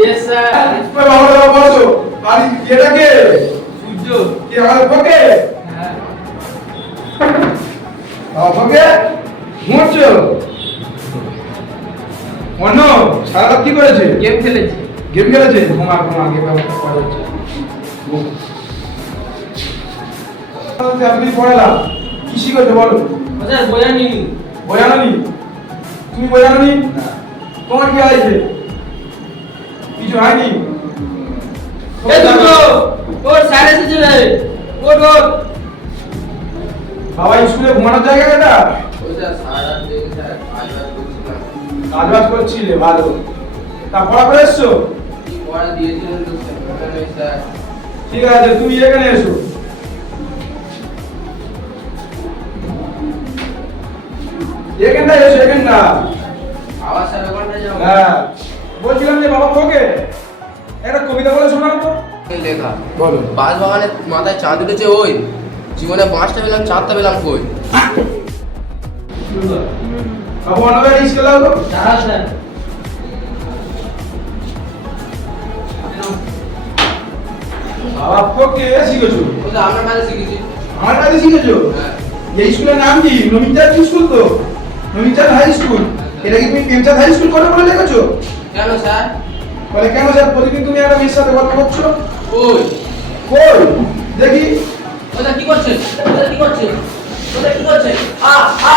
Yes sir. তুমি বাবা বসো। আর এটা কে? সূর্য। কি আমাদের পকে? হ্যাঁ। পকে? ঘুমোচ্ছো? অন্য সারা কি করেছে? গেম খেলেছে। গেম খেলেছে? ঘুমা গেম করা হচ্ছে। তুমি পড়ালাম কি শিখেছো বলো? স্যার বয়ানি। বয়ানি? তুমি বয়ানি? না। তোমার কি হয়েছে? কিছু হয়নি? এই দুটো ওর স্যার এসেছে রে। ওর বাবা স্কুলে ঘুমানোর জায়গা এটা? ওই স্যার সারা দিন স্যার কাজ করছিলাম। কাজ করছিলে ভালো। তা পড়া করে এসছো? কি পড়া দিয়েছিলেন তো স্যার? ঠিক আছে তুমি এখানে এসো। এখানটা এসো এখানটা। আবার স্যার ওখানটায় যাবো। হ্যাঁ বলছিলাম যে বাবা তোকে একটা কবিতা বলে শোনাও তো। লেখা বলো। বাঁশ বাগানের মাথায় চাঁদ উঠেছে ওই, জীবনে 5টা পেলাম 4টা পেলাম কই। বাবা অন্যবার স্কুলে দাও তো। দাঁড়া স্যার। বাবা তোকে শিখেছো? ওটা আমরা কাছে শিখেছি। আমার কাছে শিখেছো? হ্যাঁ। এই স্কুলের নাম কি? নবীনচাঁদ স্কুল তো? নবীনচাঁদ হাই স্কুল। এটা কি তুমি প্রেমচাঁদ হাই স্কুল করে বলে লিখেছো? কেন স্যার? বলে কেন স্যার প্রতিদিন তুমি একটা মেয়ের সাথে গল্প করছো? ওই কই দেখি। ওটা কি করছে? ওটা কি করছে? ওটা কি করছে? আ আ